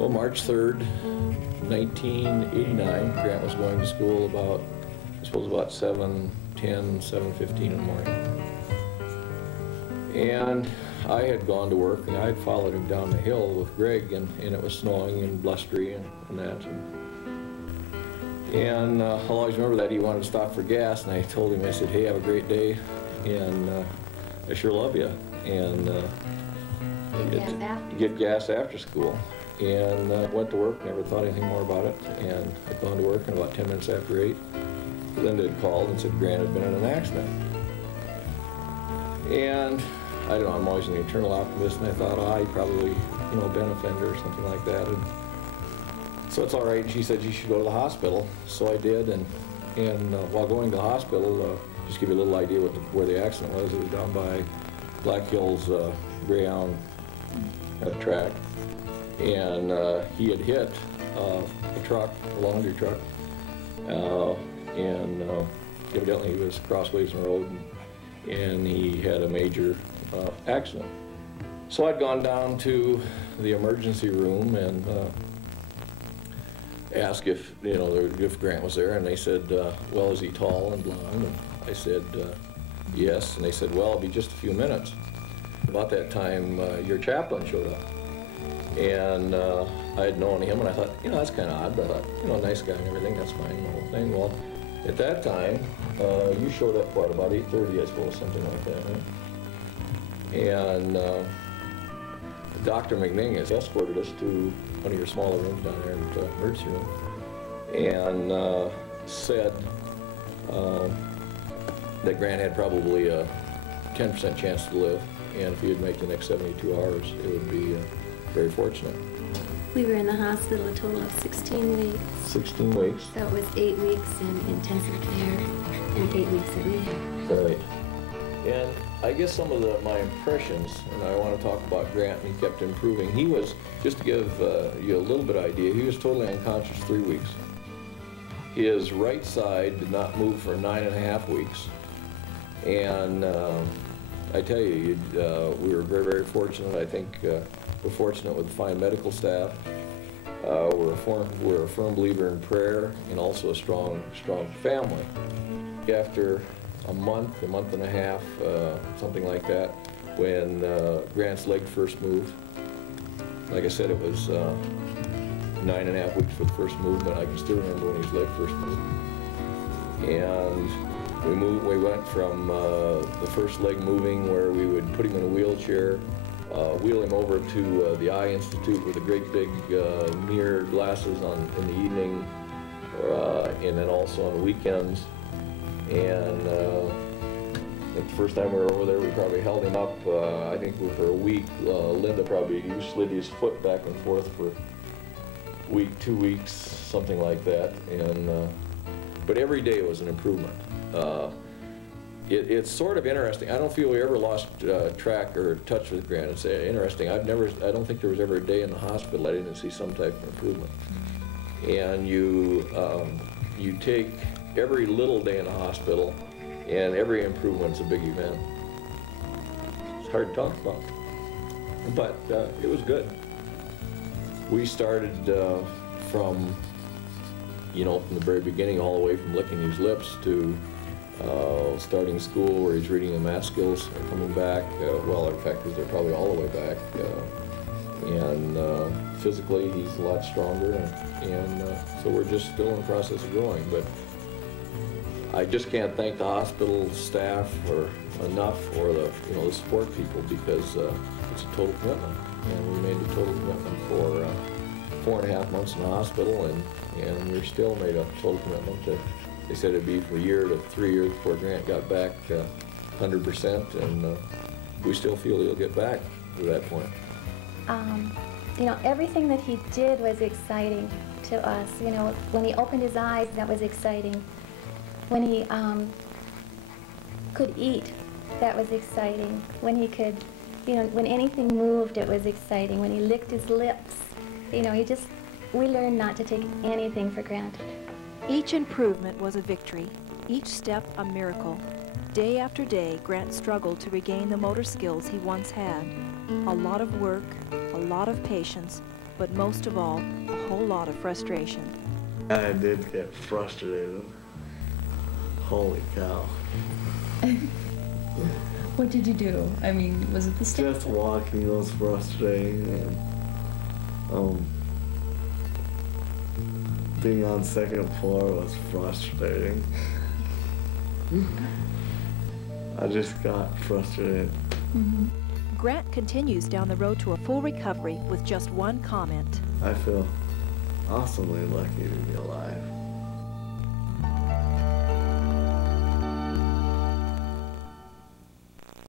Well, March 3rd, 1989, Grant was going to school about, I suppose about 7:10, 7:15 in the morning. And I had gone to work and I had followed him down the hill with Greg, and it was snowing and blustery and that. And I'll always remember that he wanted to stop for gas, and I told him, I said, hey, have a great day, and I sure love you. And get gas after school. And went to work, never thought anything more about it, and I'd gone to work, and about 10 minutes after 8, Linda had called and said Grant had been in an accident. And I don't know, I'm always an eternal optimist, and I thought, he probably, been a fender or something like that. And so it's all right, and she said you should go to the hospital. So I did, and while going to the hospital, just give you a little idea where the accident was. It was down by Black Hills Greyhound track. And he had hit a truck, a laundry truck, and evidently he was crossways in the road, and he had a major accident. So I'd gone down to the emergency room and asked if Grant was there, and they said, well, is he tall and blonde? And I said, yes, and they said, well, it'll be just a few minutes. About that time, your chaplain showed up. And I had known him, and I thought, that's kind of odd, but I thought, nice guy and everything, that's fine, the whole thing. Well, at that time, you showed up, about 8:30, I suppose, something like that, right? And Dr. McNing has escorted us to one of your smaller rooms down there in the emergency room, and said that Grant had probably a 10% chance to live, and if he would make the next 72 hours, it would be very fortunate. We were in the hospital a total of 16 weeks. 16 weeks. So it was 8 weeks in intensive care and 8 weeks at rehab. Right. And I guess some of my impressions, and I want to talk about Grant, and he kept improving. He was, just to give you a little bit of idea, he was totally unconscious 3 weeks. His right side did not move for 9.5 weeks. And I tell you, we were very, very fortunate. I think we're fortunate with fine medical staff. We're a firm believer in prayer, and also a strong family. After a month and a half, something like that, when Grant's leg first moved, like I said, it was 9.5 weeks for the first movement. I can still remember when his leg first moved. And we went from the first leg moving, where we would put him in a wheelchair, wheel him over to the Eye Institute with the great big mirror glasses in the evening, and then also on the weekends. And the first time we were over there, we probably held him up, I think for a week. Linda probably slid his foot back and forth for a week, 2 weeks, something like that. And but every day was an improvement. It's sort of interesting. I don't feel we ever lost track or touch with Grant. It's interesting. I don't think there was ever a day in the hospital I didn't see some type of improvement. And you take every little day in the hospital, and every improvement's a big event. It's hard to talk about, but it was good. We started from the very beginning, all the way from licking his lips to starting school, where he's reading the math skills are coming back. Well, in fact, they're probably all the way back. And physically, he's a lot stronger, and so we're just still in the process of growing. But I just can't thank the hospital staff enough, or the support people, because it's a total commitment, and we made a total commitment for 4.5 months in the hospital, and we still made a total commitment that they said it'd be from a year to 3 years before Grant got back 100%, and we still feel he'll get back to that point. Everything that he did was exciting to us. When he opened his eyes, that was exciting. When he could eat, that was exciting. When he could, when anything moved, it was exciting. When he licked his lips, we learned not to take anything for granted. Each improvement was a victory, each step a miracle. Day after day, Grant struggled to regain the motor skills he once had. A lot of work, a lot of patience, but most of all, a whole lot of frustration. I did get frustrated. Holy cow. What did you do? I mean, was it the step? Just walking was frustrating, and being on second floor was frustrating. I just got frustrated. Grant continues down the road to a full recovery with just one comment. I feel awesomely lucky to be alive.